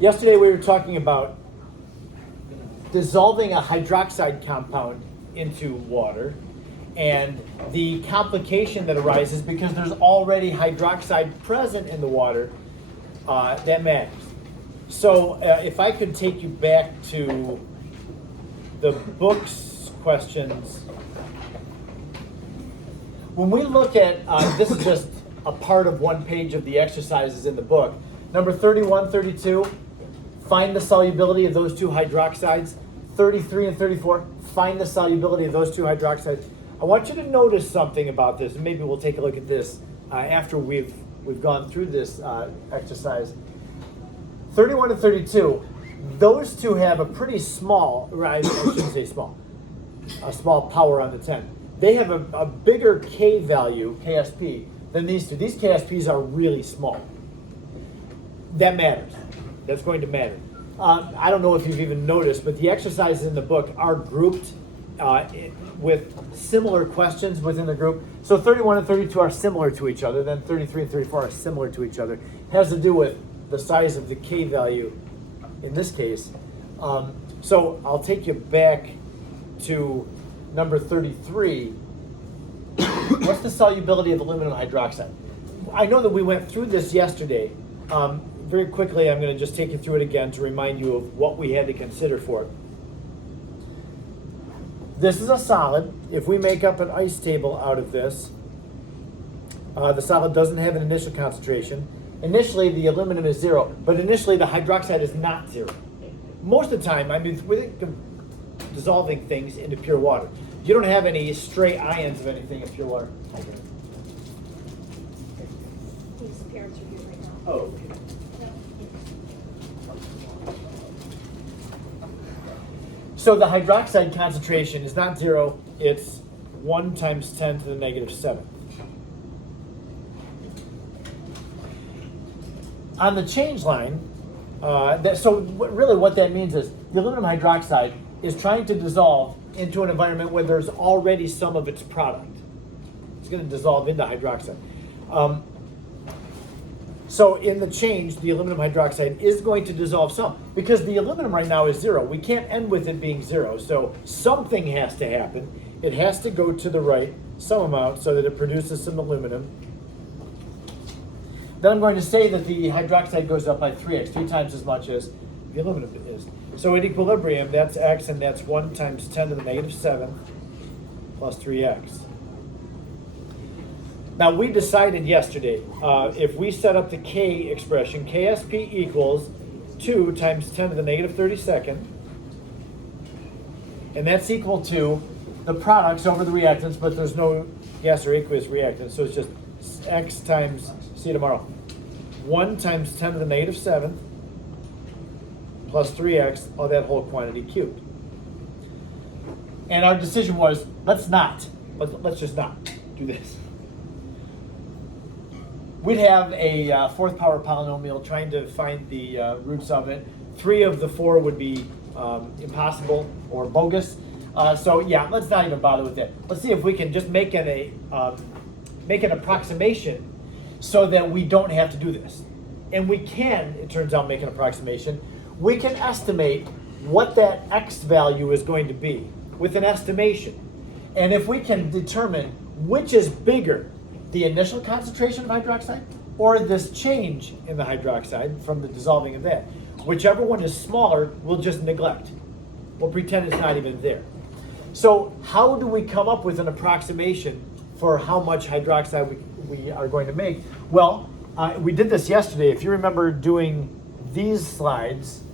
Yesterday we were talking about dissolving a hydroxide compound into water and the complication that arises because there's already hydroxide present in the water that matters. So if I could take you back to the book's questions. When we look at, this is just a part of one page of the exercises in the book. Number 31, 32, find the solubility of those two hydroxides. 33 and 34, find the solubility of those two hydroxides. I want you to notice something about this, and maybe we'll take a look at this after we've gone through this exercise. 31 and 32, those two have a pretty small, I shouldn't say small, a small power on the 10. They have a bigger K value, KSP, than these two. These KSPs are really small. That matters. That's going to matter. I don't know if you've even noticed, but the exercises in the book are grouped with similar questions within the group. So 31 and 32 are similar to each other, then 33 and 34 are similar to each other. It has to do with the size of the K value in this case. So I'll take you back to number 33. What's the solubility of aluminum hydroxide? I know that we went through this yesterday. Very quickly, I'm going to just take you through it again to remind you of what we had to consider for it. This is a solid. If we make up an ice table out of this, the solid doesn't have an initial concentration. Initially, the aluminum is 0, but initially the hydroxide is not 0. Most of the time, I mean, we're dissolving things into pure water. You don't have any stray ions of anything in pure water. His parents are here right now. Oh, okay. So the hydroxide concentration is not 0, it's 1 times 10 to the negative 7. On the change line, really what that means is the aluminum hydroxide is trying to dissolve into an environment where there's already some of its product. It's going to dissolve into hydroxide. So in the change, the aluminum hydroxide is going to dissolve some because the aluminum right now is 0. We can't end with it being 0. So something has to happen. It has to go to the right some amount so that it produces some aluminum. Then I'm going to say that the hydroxide goes up by 3x, 3 times as much as the aluminum is. So at equilibrium, that's x, and that's 1 times 10 to the negative 7 plus 3x. Now, we decided yesterday, if we set up the K expression, KSP equals 2 times 10 to the negative 32nd, and that's equal to the products over the reactants, but there's no gas or aqueous reactants, so it's just x times, see you tomorrow, 1 times 10 to the negative 7th plus 3x of that whole quantity cubed. And our decision was, let's just not do this. We'd have a fourth power polynomial trying to find the roots of it. 3 of the 4 would be impossible or bogus. So yeah, let's not even bother with that. Let's see if we can just make an approximation so that we don't have to do this. And we can, it turns out, make an approximation. We can estimate what that x value is going to be with an estimation. And if we can determine which is bigger, the initial concentration of hydroxide or this change in the hydroxide from the dissolving of that, whichever one is smaller, we'll just neglect. We'll pretend it's not even there. So how do we come up with an approximation for how much hydroxide we are going to make? Well, we did this yesterday. If you remember doing these slides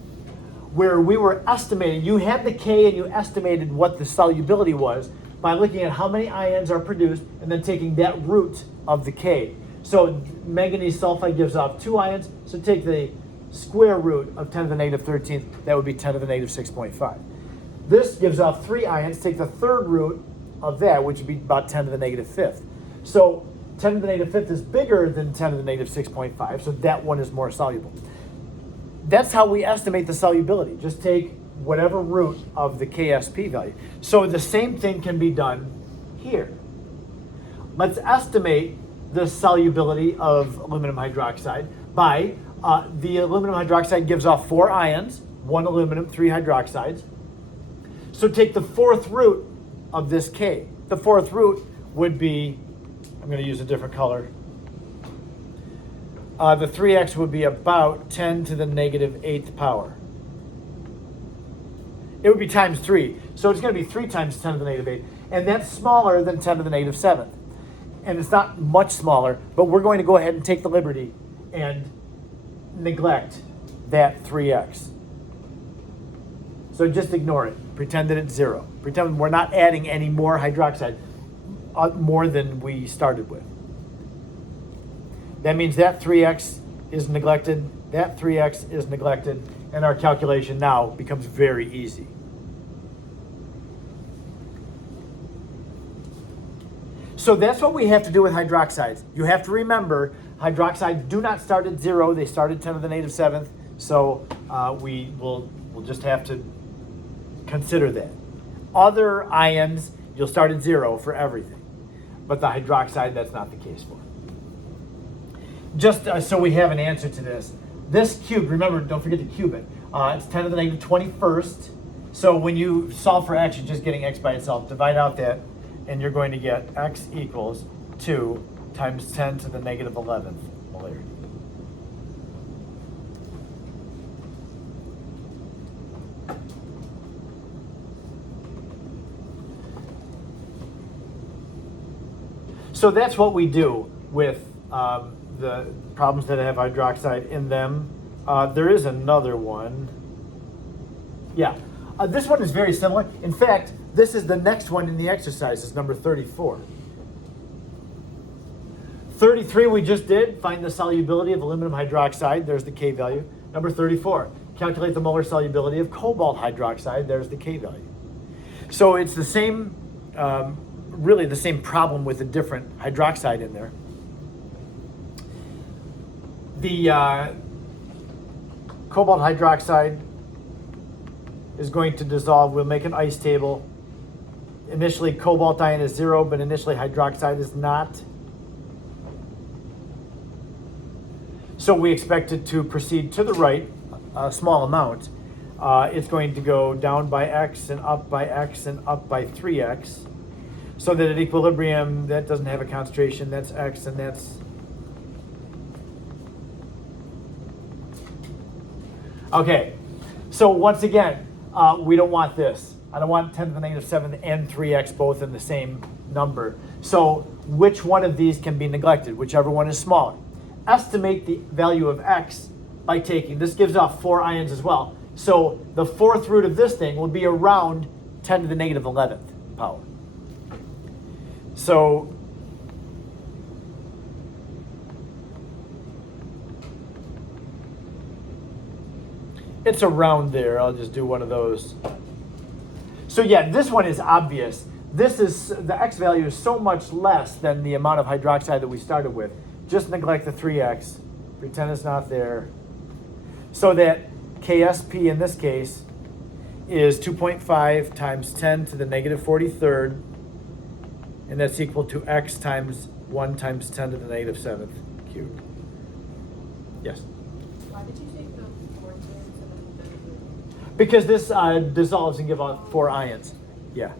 where we were estimating, you had the K and you estimated what the solubility was by looking at how many ions are produced and then taking that root of the K. So manganese sulfide gives off 2 ions, so take the square root of 10 to the negative 13th, that would be 10 to the negative 6.5. This gives off 3 ions, take the third root of that, which would be about 10 to the negative 5th. So 10 to the negative 5th is bigger than 10 to the negative 6.5, so that one is more soluble. That's how we estimate the solubility. Just take whatever root of the KSP value. So the same thing can be done here. Let's estimate the solubility of aluminum hydroxide by the aluminum hydroxide gives off 4 ions, 1 aluminum, 3 hydroxides. So take the fourth root of this K. The fourth root would be, I'm going to use a different color. The 3x would be about 10 to the negative 8th power. It would be times 3. So it's going to be 3 times 10 to the negative 8. And that's smaller than 10 to the negative 7th. And it's not much smaller, but we're going to go ahead and take the liberty and neglect that 3x. So just ignore it. Pretend that it's 0. Pretend we're not adding any more hydroxide, more than we started with. That means that 3x is neglected, that 3x is neglected, and our calculation now becomes very easy. So that's what we have to do with hydroxides. You have to remember, hydroxides do not start at 0, they start at 10 to the negative 7th, so we'll just have to consider that. Other ions, you'll start at 0 for everything, but the hydroxide, that's not the case for. Just so we have an answer to this. This cubed, remember, don't forget to cube it. It's 10 to the negative 21st. So when you solve for x, you're just getting x by itself. Divide out that, and you're going to get x equals 2 times 10 to the negative 11th molarity. So that's what we do with the problems that have hydroxide in them. There is another one. Yeah, this one is very similar. In fact, this is the next one in the exercise, is number 34. 33 we just did, find the solubility of aluminum hydroxide, there's the K value. Number 34, calculate the molar solubility of cobalt hydroxide, there's the K value. So it's the same, really the same problem with a different hydroxide in there. The cobalt hydroxide is going to dissolve. We'll make an ice table. Initially, cobalt ion is 0, but initially hydroxide is not. So we expect it to proceed to the right, a small amount. It's going to go down by x and up by x and up by 3x. So that at equilibrium, that doesn't have a concentration, that's x, and that's... Okay, so once again, we don't want this. I don't want 10 to the negative 7th and 3x both in the same number. So which one of these can be neglected? Whichever one is smaller. Estimate the value of x by taking, this gives off 4 ions as well. So the fourth root of this thing will be around 10 to the negative 11th power. So it's around there. I'll just do one of those. So yeah, this one is obvious. This is, the x value is so much less than the amount of hydroxide that we started with. Just neglect the 3x. Pretend it's not there. So that KSP in this case is 2.5 times 10 to the negative 43rd. And that's equal to x times 1 times 10 to the negative 7th cubed. Yes? Why did you take the fourth root instead of the third root? Because this dissolves and gives off 4 ions. Yeah.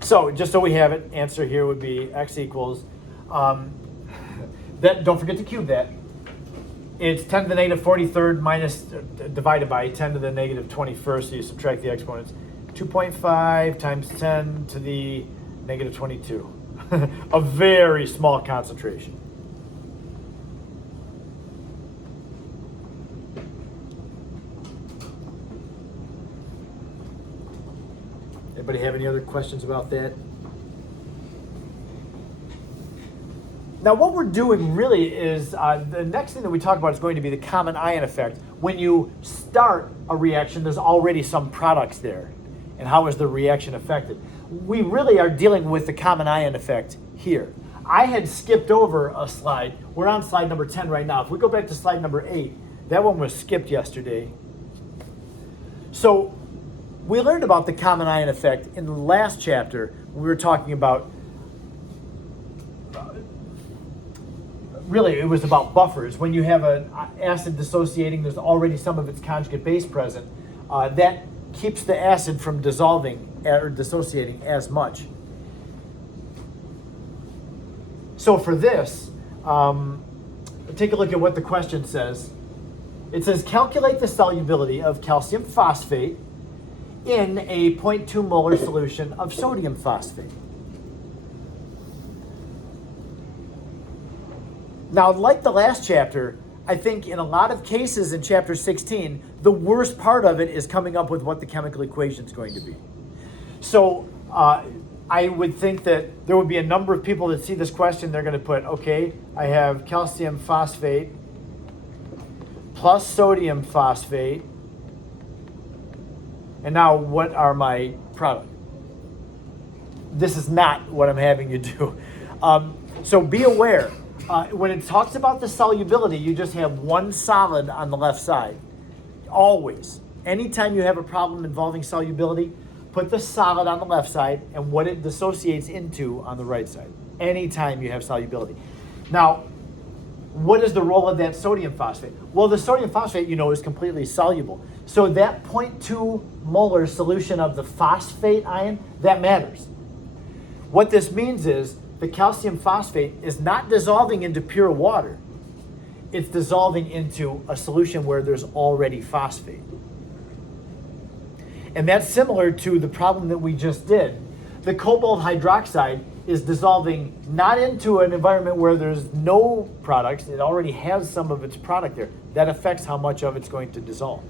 So just so we have it, answer here would be x equals, that, don't forget to cube that. It's 10 to the negative 43rd minus, divided by 10 to the negative 21st, so you subtract the exponents. 2.5 times 10 to the negative 22. A very small concentration. Anybody have any other questions about that? Now what we're doing really is, the next thing that we talk about is going to be the common ion effect. When you start a reaction, there's already some products there. And how is the reaction affected? We really are dealing with the common ion effect here. I had skipped over a slide. We're on slide number 10 right now. If we go back to slide number 8, that one was skipped yesterday. So we learned about the common ion effect in the last chapter. We were talking about really it was about buffers. When you have an acid dissociating, there's already some of its conjugate base present. That keeps the acid from dissolving or dissociating as much. So for this, take a look at what the question says. It says, calculate the solubility of calcium phosphate in a 0.2 molar solution of sodium phosphate. Now, like the last chapter, I think in a lot of cases in chapter 16, the worst part of it is coming up with what the chemical equation is going to be. So I would think that there would be a number of people that see this question, they're going to put, okay, I have calcium phosphate plus sodium phosphate, and now what are my products? This is not what I'm having you do. So be aware, when it talks about the solubility, you just have one solid on the left side. Always. Anytime you have a problem involving solubility, put the solid on the left side and what it dissociates into on the right side. Anytime you have solubility. Now, what is the role of that sodium phosphate? Well, the sodium phosphate, is completely soluble. So that 0.2 molar solution of the phosphate ion, that matters. What this means is the calcium phosphate is not dissolving into pure water. It's dissolving into a solution where there's already phosphate. And that's similar to the problem that we just did. The cobalt hydroxide is dissolving not into an environment where there's no products, it already has some of its product there. That affects how much of it's going to dissolve.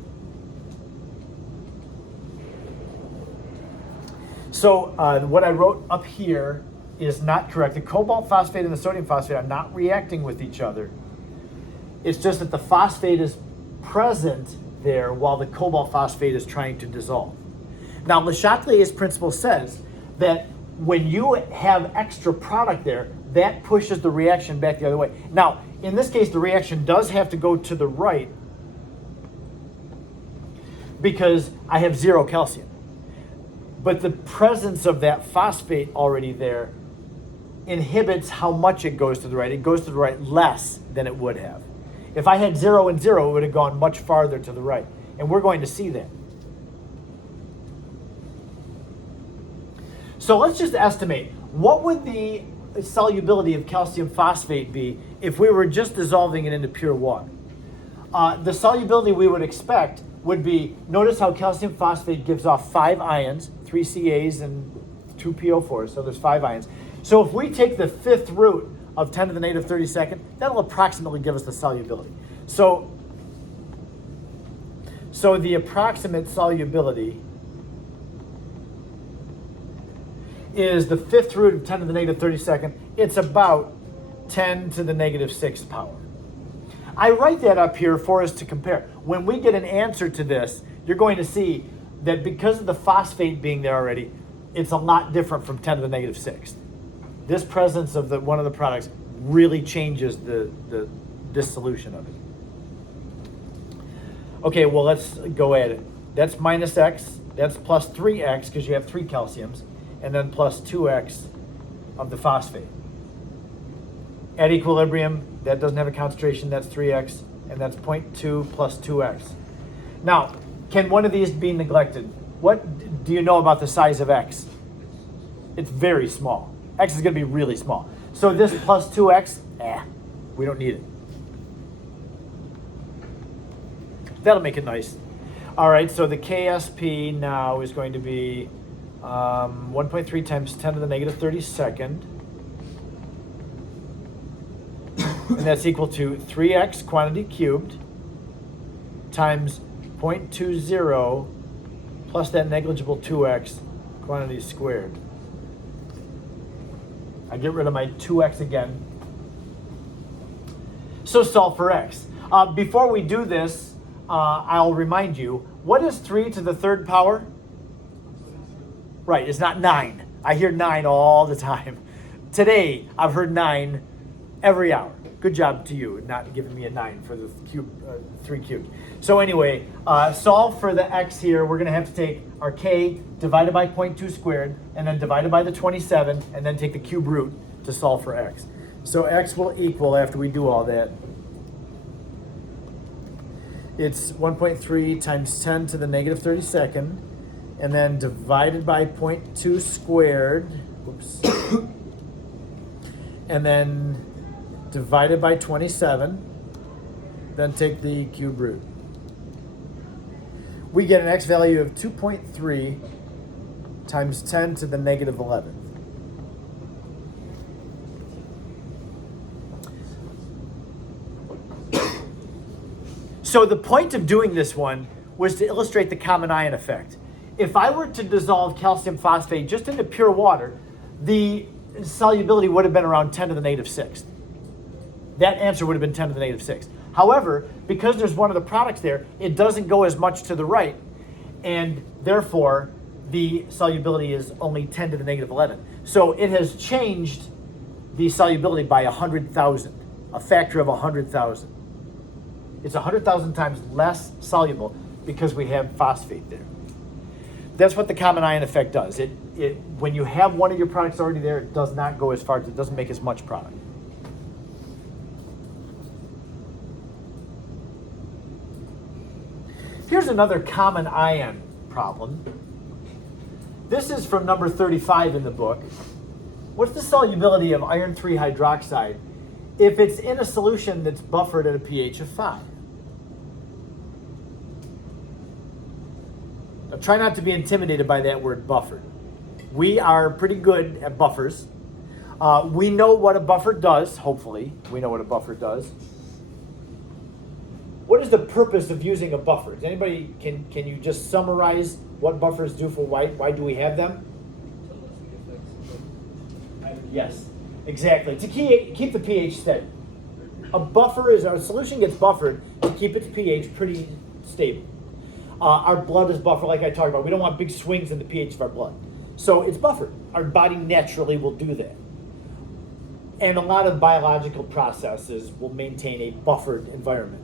So what I wrote up here is not correct. The cobalt phosphate and the sodium phosphate are not reacting with each other. It's just that the phosphate is present there while the cobalt phosphate is trying to dissolve. Now, Le Chatelier's principle says that when you have extra product there, that pushes the reaction back the other way. Now, in this case, the reaction does have to go to the right because I have 0 calcium. But the presence of that phosphate already there inhibits how much it goes to the right. It goes to the right less than it would have. If I had 0 and 0, it would have gone much farther to the right. And we're going to see that. So let's just estimate, what would the solubility of calcium phosphate be if we were just dissolving it into pure water? The solubility we would expect would be, notice how calcium phosphate gives off 5 ions, 3 CAs and 2 PO4s, so there's 5 ions. So if we take the 5th root of 10 to the negative 32nd, that'll approximately give us the solubility. So the approximate solubility is the 5th root of 10 to the negative 32nd. It's about 10 to the negative 6th power. I write that up here for us to compare. When we get an answer to this, you're going to see that because of the phosphate being there already, it's a lot different from 10 to the negative 6th. This presence of one of the products really changes the dissolution of it. Okay, well, let's go at it. That's minus x, that's plus 3x because you have 3 calciums, and then plus 2x of the phosphate. At equilibrium, that doesn't have a concentration, that's 3x, and that's 0.2 plus 2x. Now, can one of these be neglected? What do you know about the size of x? It's very small. X is going to be really small. So this plus 2x, we don't need it. That'll make it nice. All right, so the KSP now is going to be 1.3 times 10 to the negative 32nd. And that's equal to 3x quantity cubed times 0.20 plus that negligible 2x quantity squared. I get rid of my 2x again. So solve for x. Before we do this, I'll remind you, what is 3 to the 3rd power? Right, it's not 9. I hear 9 all the time. Today, I've heard 9 every hour. Good job to you, not giving me a 9 for the 3 cubed. So anyway, solve for the x here. We're going to have to take our k divided by 0.2 squared, and then divided by the 27, and then take the cube root to solve for x. So x will equal, after we do all that, it's 1.3 times 10 to the negative 32nd, and then divided by 0.2 squared, whoops, and then divided by 27, then take the cube root. We get an x value of 2.3 times 10 to the negative 11th. So the point of doing this one was to illustrate the common ion effect. If I were to dissolve calcium phosphate just into pure water, the solubility would have been around 10 to the negative 6th. That answer would have been 10 to the negative 6th. However, because there's one of the products there, it doesn't go as much to the right, and therefore the solubility is only 10 to the negative 11. So it has changed the solubility by 100,000, a factor of 100,000. It's 100,000 times less soluble because we have phosphate there. That's what the common ion effect does. When you have one of your products already there, it does not go as far, it doesn't make as much product. Here's another common ion problem. This is from number 35 in the book. What's the solubility of iron 3 hydroxide if it's in a solution that's buffered at a pH of 5? Now, try not to be intimidated by that word buffered. We are pretty good at buffers. We know what a buffer does, hopefully. We know what a buffer does. What is the purpose of using a buffer? Does anybody, can you just summarize what buffers do for why do we have them? Yes, exactly. To keep the pH steady. A buffer is, a solution gets buffered to keep its pH pretty stable. Our blood is buffered, like I talked about. We don't want big swings in the pH of our blood. So it's buffered. Our body naturally will do that. And a lot of biological processes will maintain a buffered environment.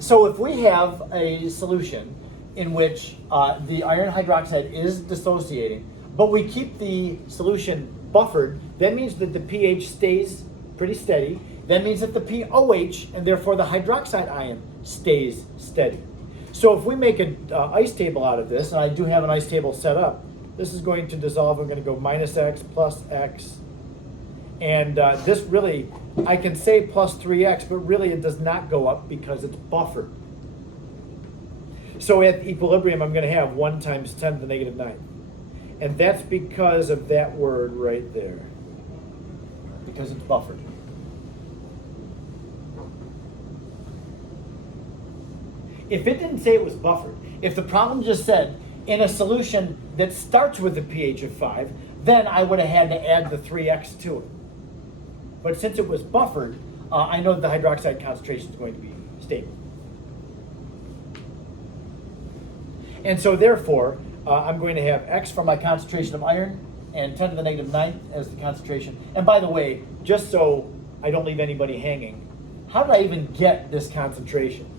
So if we have a solution in which the iron hydroxide is dissociating, but we keep the solution buffered, that means that the pH stays pretty steady. That means that the pOH, and therefore the hydroxide ion, stays steady. So if we make an ice table out of this, and I do have an ice table set up, this is going to dissolve. I'm going to go minus X plus X. And this really, I can say plus 3x, but really it does not go up because it's buffered. So at equilibrium, I'm going to have 1 times 10 to the negative 9. And that's because of that word right there. Because it's buffered. If it didn't say it was buffered, if the problem just said in a solution that starts with a pH of 5, then I would have had to add the 3x to it. But since it was buffered, I know that the hydroxide concentration is going to be stable. And so therefore, I'm going to have X for my concentration of iron and 10 to the negative 9th as the concentration. And by the way, just so I don't leave anybody hanging, how did I even get this concentration?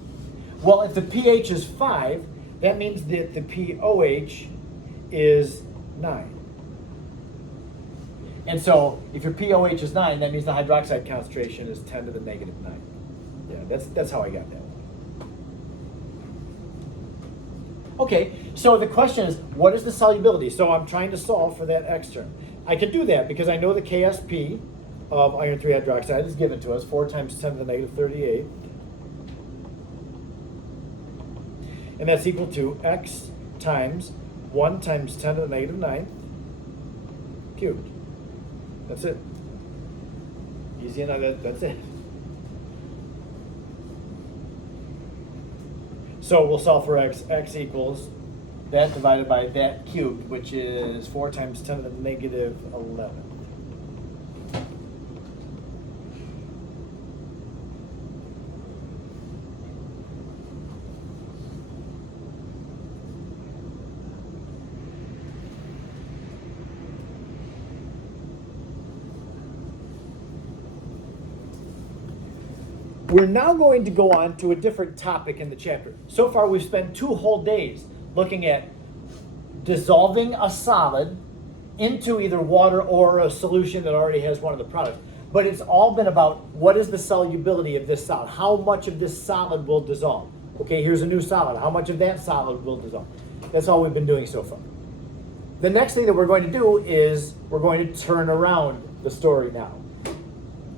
Well, if the pH is 5, that means that the pOH is 9. And so if your pOH is 9, that means the hydroxide concentration is 10 to the negative 9. Yeah, that's how I got that. Okay, so the question is, what is the solubility? So I'm trying to solve for that X term. I can do that because I know the KSP of iron 3 hydroxide is given to us, 4 times 10 to the negative 38. And that's equal to X times 1 times 10 to the negative 9th cubed. That's it. Easy enough, that's it. So we'll solve for X. X equals that divided by that cubed, which is 4 times 10 to the negative 11. We're now going to go on to a different topic in the chapter. So far, we've spent 2 whole days looking at dissolving a solid into either water or a solution that already has one of the products. But it's all been about what is the solubility of this solid? How much of this solid will dissolve? Okay, here's a new solid. How much of that solid will dissolve? That's all we've been doing so far. The next thing that we're going to do is we're going to turn around the story now.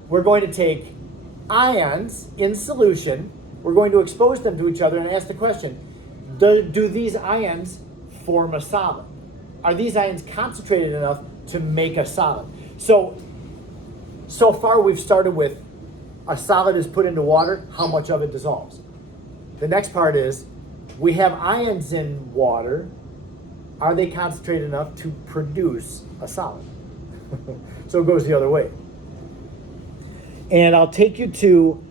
We're going to take ions in solution, we're going to expose them to each other and ask the question, do these ions form a solid? Are these ions concentrated enough to make a solid? So far we've started with a solid is put into water, how much of it dissolves? The next part is, we have ions in water, are they concentrated enough to produce a solid? So it goes the other way. And I'll take you to,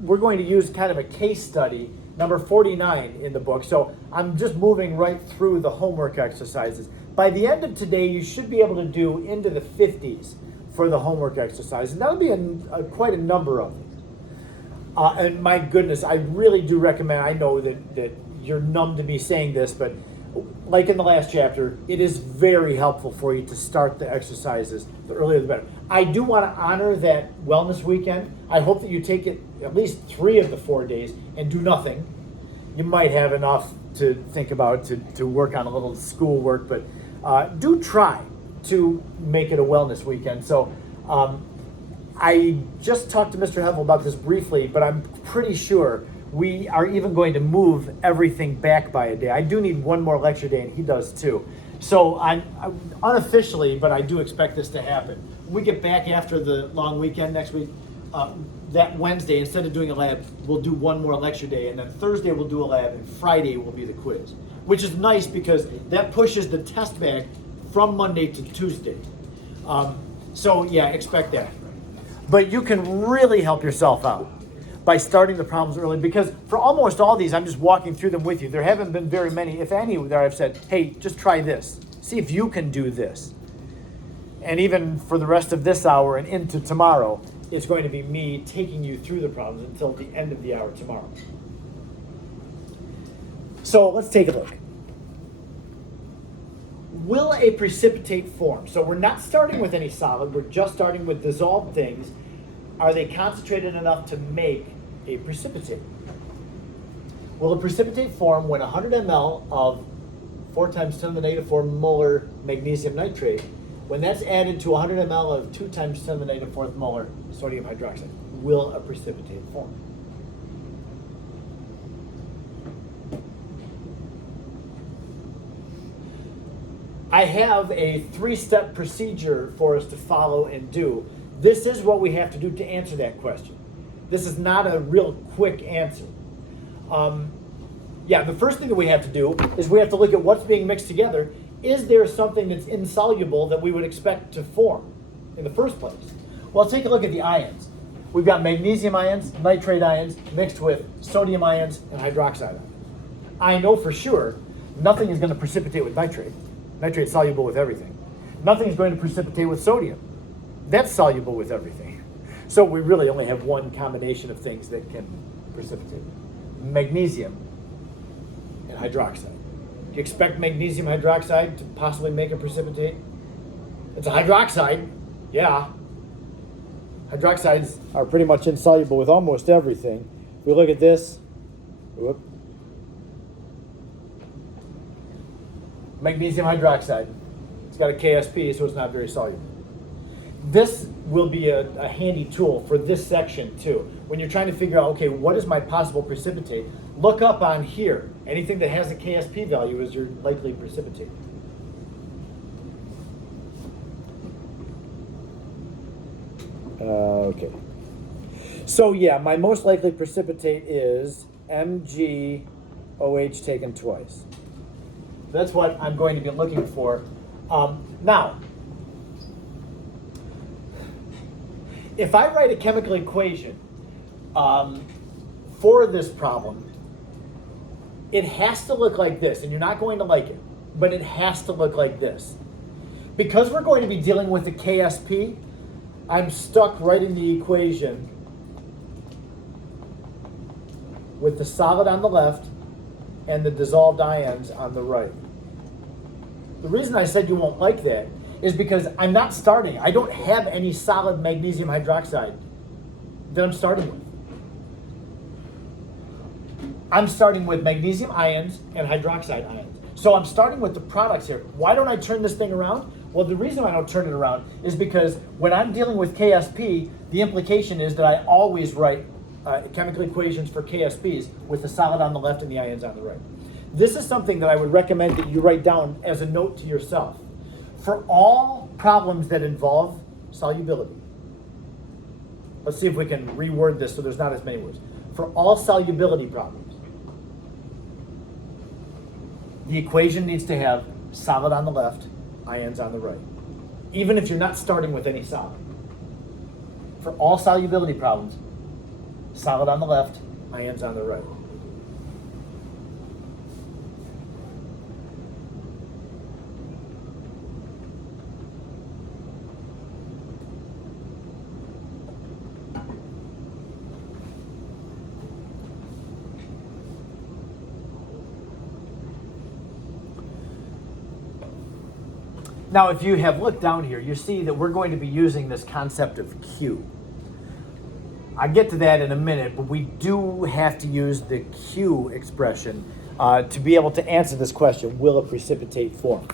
we're going to use kind of a case study, number 49 in the book. So I'm just moving right through the homework exercises. By the end of today, you should be able to do into the 50s for the homework exercises. And that'll be quite a number of them. And my goodness, I really do recommend, I know that you're numb to me saying this, but like in the last chapter, it is very helpful for you to start the exercises. The earlier the better. I do want to honor that wellness weekend. I hope that you take it at least 3 of the 4 days and do nothing. You might have enough to think about to work on a little schoolwork, but do try to make it a wellness weekend. So I just talked to Mr. Heffel about this briefly, but I'm pretty sure we are even going to move everything back by a day. I do need one more lecture day, and he does too. So I'm unofficially, but I do expect this to happen. When we get back after the long weekend next week, that Wednesday, instead of doing a lab, we'll do one more lecture day, and then Thursday we'll do a lab, and Friday will be the quiz, which is nice because that pushes the test back from Monday to Tuesday. So yeah, expect that. But you can really help yourself out by starting the problems early, because for almost all these, I'm just walking through them with you. There haven't been very many, if any, that I've said, hey, just try this. See if you can do this. And even for the rest of this hour and into tomorrow, it's going to be me taking you through the problems until the end of the hour tomorrow. So let's take a look. Will a precipitate form? So we're not starting with any solid, we're just starting with dissolved things. Are they concentrated enough to make a precipitate? Will a precipitate form when 100 ml of 4 times 10 to the negative 4 molar magnesium nitrate, when that's added to 100 ml of 2 times 10 to the negative 4th molar sodium hydroxide? Will a precipitate form? I have a 3-step procedure for us to follow and do. This is what we have to do to answer that question. This is not a real quick answer. The first thing that we have to do is we have to look at what's being mixed together. Is there something that's insoluble that we would expect to form in the first place? Well, take a look at the ions. We've got magnesium ions, nitrate ions, mixed with sodium ions and hydroxide ions. I know for sure nothing is going to precipitate with nitrate. Nitrate's soluble with everything. Nothing is going to precipitate with sodium. That's soluble with everything. So we really only have one combination of things that can precipitate. Magnesium and hydroxide. Do you expect magnesium hydroxide to possibly make a precipitate? It's a hydroxide, yeah. Hydroxides are pretty much insoluble with almost everything. If we look at this, magnesium hydroxide. It's got a KSP, so it's not very soluble. This will be a handy tool for this section too. When you're trying to figure out, okay, what is my possible precipitate? Look up on here. Anything that has a KSP value is your likely precipitate. Okay. So yeah, my most likely precipitate is MgOH taken twice. That's what I'm going to be looking for. Now, if I write a chemical equation for this problem, it has to look like this, and you're not going to like it, but it has to look like this. Because we're going to be dealing with the KSP, I'm stuck writing the equation with the solid on the left and the dissolved ions on the right. The reason I said you won't like that is because I'm not starting. I don't have any solid magnesium hydroxide that I'm starting with. I'm starting with magnesium ions and hydroxide ions. So I'm starting with the products here. Why don't I turn this thing around? Well, the reason I don't turn it around is because when I'm dealing with KSP, the implication is that I always write chemical equations for KSPs with the solid on the left and the ions on the right. This is something that I would recommend that you write down as a note to yourself. For all problems that involve solubility, let's see if we can reword this so there's not as many words. For all solubility problems, the equation needs to have solid on the left, ions on the right, even if you're not starting with any solid. For all solubility problems, solid on the left, ions on the right. Now, if you have looked down here, you see that we're going to be using this concept of Q. I'll get to that in a minute, but we do have to use the Q expression to be able to answer this question, will a precipitate form?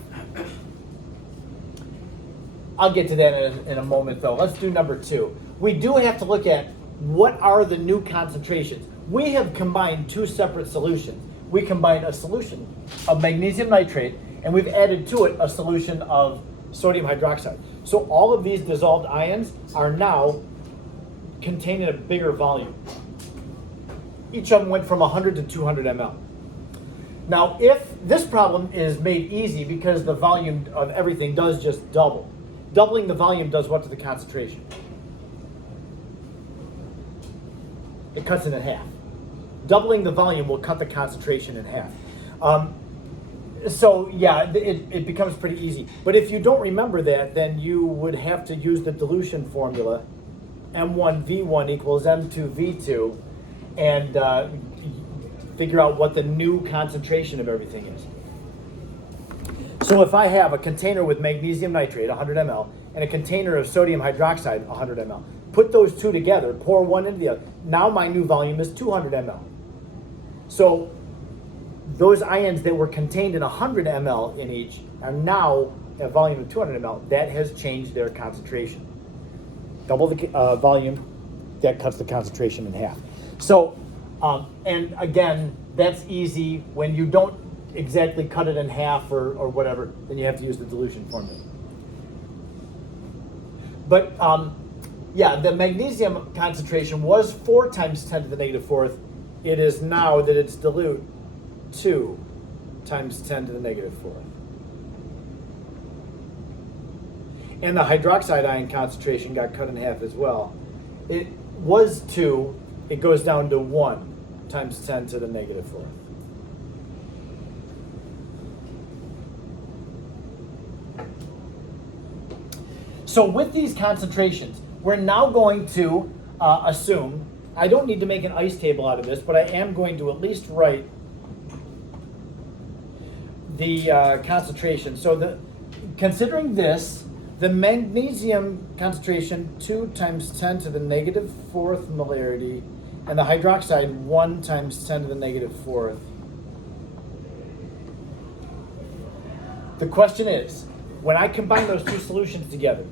I'll get to that in a moment, though. Let's do number 2. We do have to look at what are the new concentrations. We have combined 2 separate solutions. We combined a solution of magnesium nitrate, and we've added to it a solution of sodium hydroxide. So all of these dissolved ions are now contained in a bigger volume. Each of them went from 100 to 200 ml. Now, if this problem is made easy because the volume of everything does just double, doubling the volume does what to the concentration? It cuts it in half. Doubling the volume will cut the concentration in half. So yeah, it becomes pretty easy. But if you don't remember that, then you would have to use the dilution formula, M1V1 equals M2V2, and figure out what the new concentration of everything is. So if I have a container with magnesium nitrate, 100 ml, and a container of sodium hydroxide, 100 ml, put those two together, pour one into the other. Now my new volume is 200 ml. So those ions that were contained in 100 ml in each are now a volume of 200 ml. That has changed their concentration. Double the volume, that cuts the concentration in half. So, and again, that's easy. When you don't exactly cut it in half or whatever, then you have to use the dilution formula. But yeah, the magnesium concentration was 4 times 10 to the negative 4th. It is now that it's dilute 2 times 10 to the negative 4th. And the hydroxide ion concentration got cut in half as well. It was 2, it goes down to 1 times 10 to the negative 4th. So with these concentrations, we're now going to assume, I don't need to make an ice table out of this, but I am going to at least write the concentration. So considering this, the magnesium concentration 2 times 10 to the negative 4th molarity, and the hydroxide 1 times 10 to the negative 4th. The question is, when I combine those two solutions together,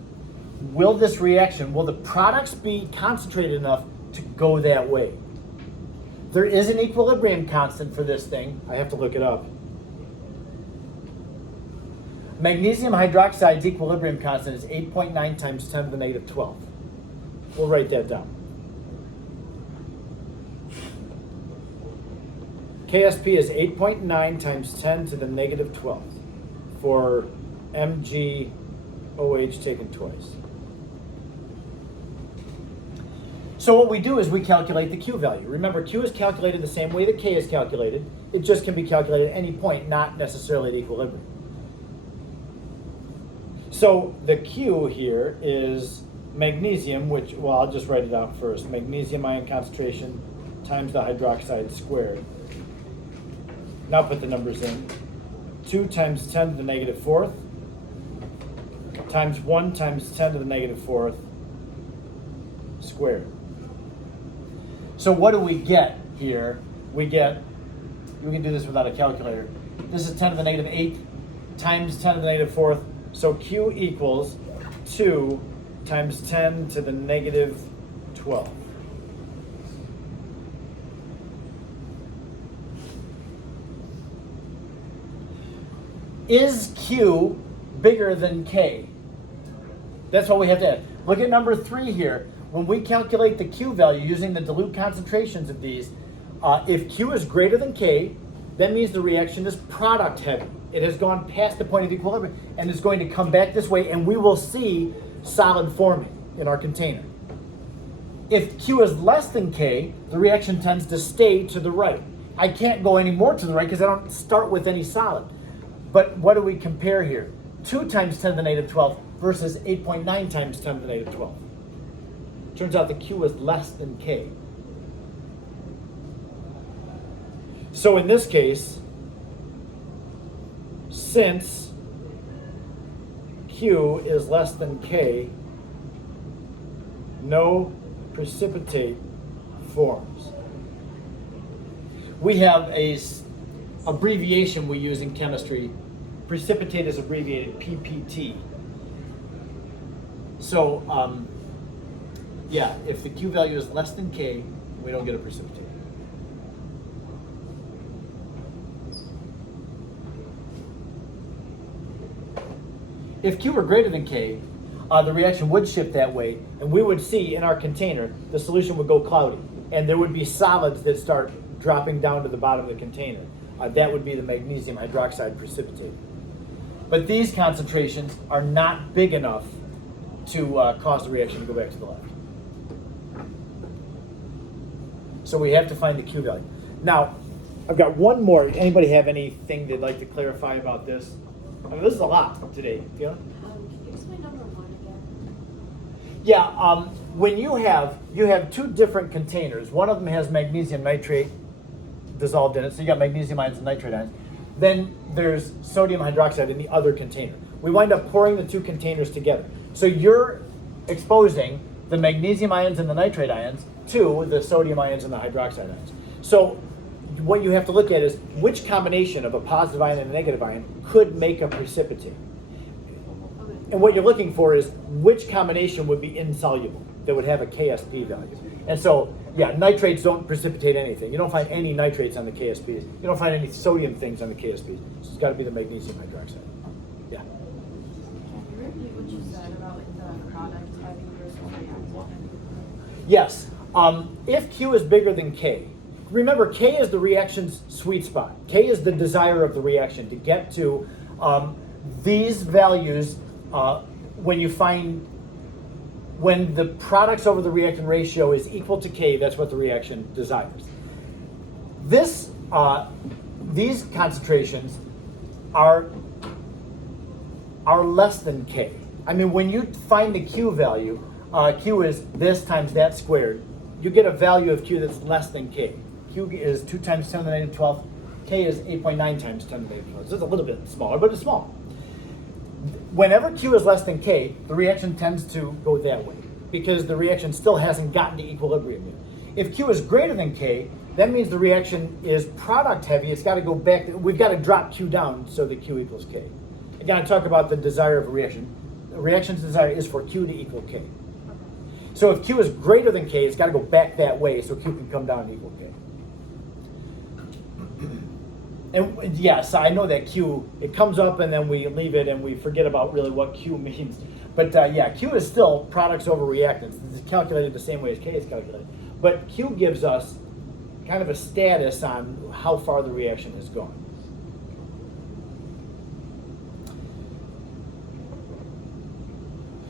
will this reaction, will the products be concentrated enough to go that way? There is an equilibrium constant for this thing. I have to look it up. Magnesium hydroxide's equilibrium constant is 8.9 times 10 to the negative 12. We'll write that down. KSP is 8.9 times 10 to the negative 12 for MgOH taken twice. So what we do is we calculate the Q value. Remember, Q is calculated the same way that K is calculated. It just can be calculated at any point, not necessarily at equilibrium. So the Q here is magnesium, which, well, I'll just write it out first. Magnesium ion concentration times the hydroxide squared. Now put the numbers in. 2 times 10 to the negative 4th times 1 times 10 to the negative 4th squared. So what do we get here? We can do this without a calculator. This is 10 to the negative 8 times 10 to the negative 4th. So Q equals 2 times 10 to the negative 12. Is Q bigger than K? That's what we have to add. Look at number 3 here. When we calculate the Q value using the dilute concentrations of these, if Q is greater than K, that means the reaction is product heavy. It has gone past the point of equilibrium and is going to come back this way, and we will see solid forming in our container. If Q is less than K, the reaction tends to stay to the right. I can't go any more to the right because I don't start with any solid. But what do we compare here? 2 times 10 to the negative 12 versus 8.9 times 10 to the negative 12. Turns out the Q is less than K. So in this case, since Q is less than K, no precipitate forms. We have a abbreviation we use in chemistry. Precipitate is abbreviated PPT. So, yeah, if the Q value is less than K, we don't get a precipitate. If Q were greater than K, the reaction would shift that way, and we would see in our container, the solution would go cloudy, and there would be solids that start dropping down to the bottom of the container. That would be the magnesium hydroxide precipitate. But these concentrations are not big enough to cause the reaction to go back to the left. So we have to find the Q value. Now, I've got one more. Anybody have anything they'd like to clarify about this? I mean, this is a lot today. Fiona? Can you explain number 1 again? Yeah, when you have 2 different containers. One of them has magnesium nitrate dissolved in it, so you got magnesium ions and nitrate ions. Then there's sodium hydroxide in the other container. We wind up pouring the 2 containers together. So you're exposing the magnesium ions and the nitrate ions to the sodium ions and the hydroxide ions. So what you have to look at is which combination of a positive ion and a negative ion could make a precipitate. Okay. And what you're looking for is which combination would be insoluble, that would have a KSP value. And so, yeah, nitrates don't precipitate anything. You don't find any nitrates on the KSPs. You don't find any sodium things on the KSPs. So it's got to be the magnesium hydroxide. Yeah. Can you repeat what you said about like the product heavy versus reactant heavy? Yes. If Q is bigger than K, remember K is the reaction's sweet spot. K is the desire of the reaction to get to these values when the products over the reactant ratio is equal to K. That's what the reaction desires. These concentrations are less than K. I mean, when you find the Q value, Q is this times that squared. You get a value of Q that's less than K. Q is 2 times 10 to the negative 12. K is 8.9 times 10 to the negative 12. So it's a little bit smaller, but it's small. Whenever Q is less than K, the reaction tends to go that way because the reaction still hasn't gotten to equilibrium yet. If Q is greater than K, that means the reaction is product heavy. It's got to go back. We've got to drop Q down so that Q equals K. Again, I talk about the desire of a reaction. A reaction's desire is for Q to equal K. So if Q is greater than K, it's got to go back that way so Q can come down and equal K. And yes, I know that Q, it comes up and then we leave it and we forget about really what Q means. But yeah, Q is still products over reactants. It's calculated the same way as K is calculated. But Q gives us kind of a status on how far the reaction has gone.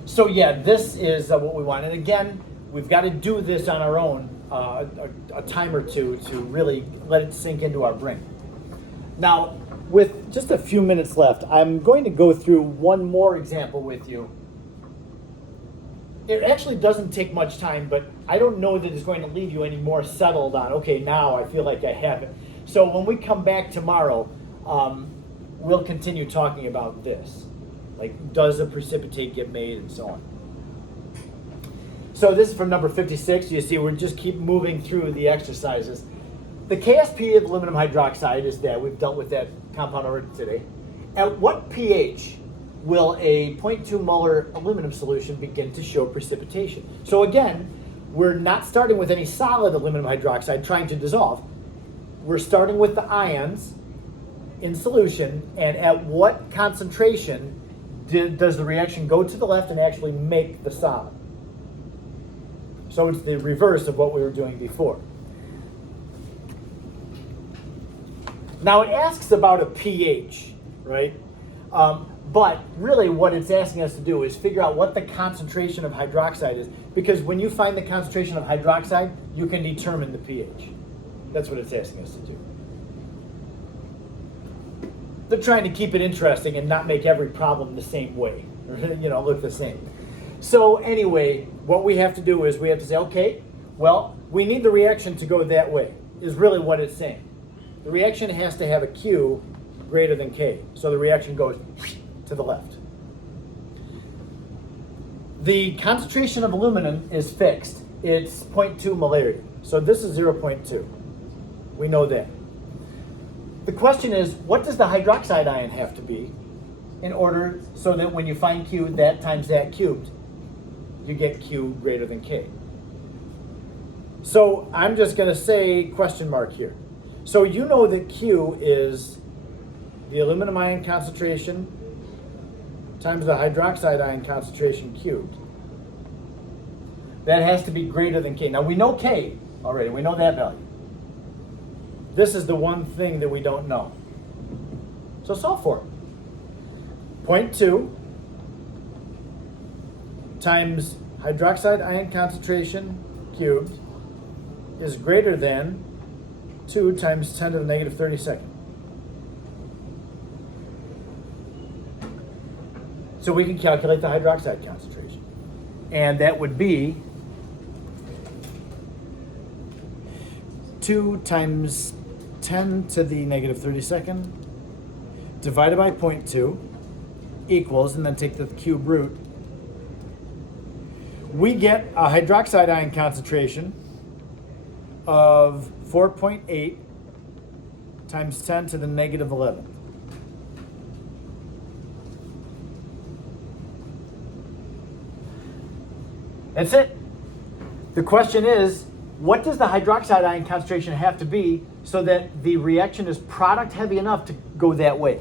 So yeah, this is what we want. And again, we've got to do this on our own a time or two to really let it sink into our brain. Now, with just a few minutes left, I'm going to go through one more example with you. It actually doesn't take much time, but I don't know that it's going to leave you any more settled on, okay, now I feel like I have it. So when we come back tomorrow, we'll continue talking about this. Like, does a precipitate get made and so on. So this is from number 56. You see, we're just keep moving through the exercises. The KSP of aluminum hydroxide is that. We've dealt with that compound already today. At what pH will a 0.2 molar aluminum solution begin to show precipitation? So again, we're not starting with any solid aluminum hydroxide trying to dissolve. We're starting with the ions in solution, and at what concentration does the reaction go to the left and actually make the solid? So it's the reverse of what we were doing before. Now it asks about a pH, right? But really what it's asking us to do is figure out what the concentration of hydroxide is, because when you find the concentration of hydroxide, you can determine the pH. That's what it's asking us to do. They're trying to keep it interesting and not make every problem the same way, look the same. So anyway, what we have to do is we have to say, okay, well, we need the reaction to go that way, is really what it's saying. The reaction has to have a Q greater than K. So the reaction goes to the left. The concentration of aluminum is fixed. It's 0.2 molarity. So this is 0.2. We know that. The question is, what does the hydroxide ion have to be in order so that when you find Q, that times that cubed, you get Q greater than K? So I'm just going to say question mark here. So you know that Q is the aluminum ion concentration times the hydroxide ion concentration cubed. That has to be greater than K. Now we know K already. We know that value. This is the one thing that we don't know. So solve for it. 0.2 times hydroxide ion concentration cubed is greater than 2 times 10 to the negative 32nd. So we can calculate the hydroxide concentration. And that would be 2 times 10 to the negative 32nd divided by 0.2 equals, and then take the cube root. We get a hydroxide ion concentration of 4.8 times 10 to the negative 11. That's it. The question is, what does the hydroxide ion concentration have to be so that the reaction is product heavy enough to go that way?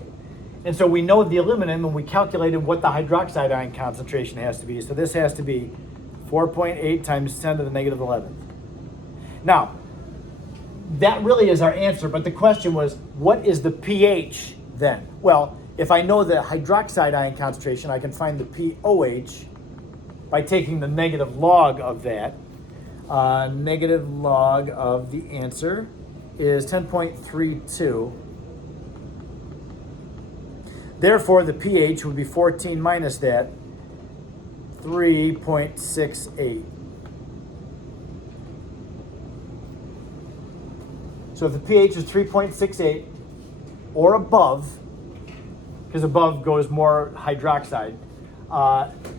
And so we know the aluminum, and we calculated what the hydroxide ion concentration has to be. So this has to be 4.8 times 10 to the negative 11th. Now, that really is our answer, but the question was, what is the pH then? Well, if I know the hydroxide ion concentration, I can find the pOH by taking the negative log of that. Negative log of the answer is 10.32. Therefore, the pH would be 14 minus that, 3.68. So if the pH is 3.68 or above, because above goes more hydroxide,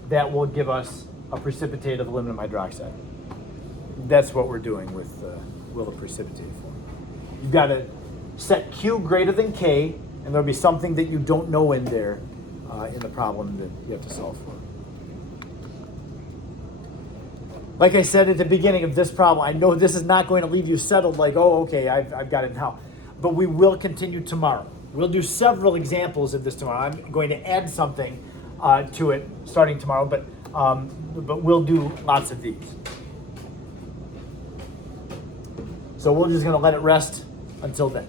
that will give us a precipitate of aluminum hydroxide. That's what we're doing with will of precipitate form. You've got to set Q greater than K, and there'll be something that you don't know in there in the problem that you have to solve for. Like I said at the beginning of this problem, I know this is not going to leave you settled like, oh, okay, I've got it now. But we will continue tomorrow. We'll do several examples of this tomorrow. I'm going to add something to it starting tomorrow, but we'll do lots of these. So we're just going to let it rest until then.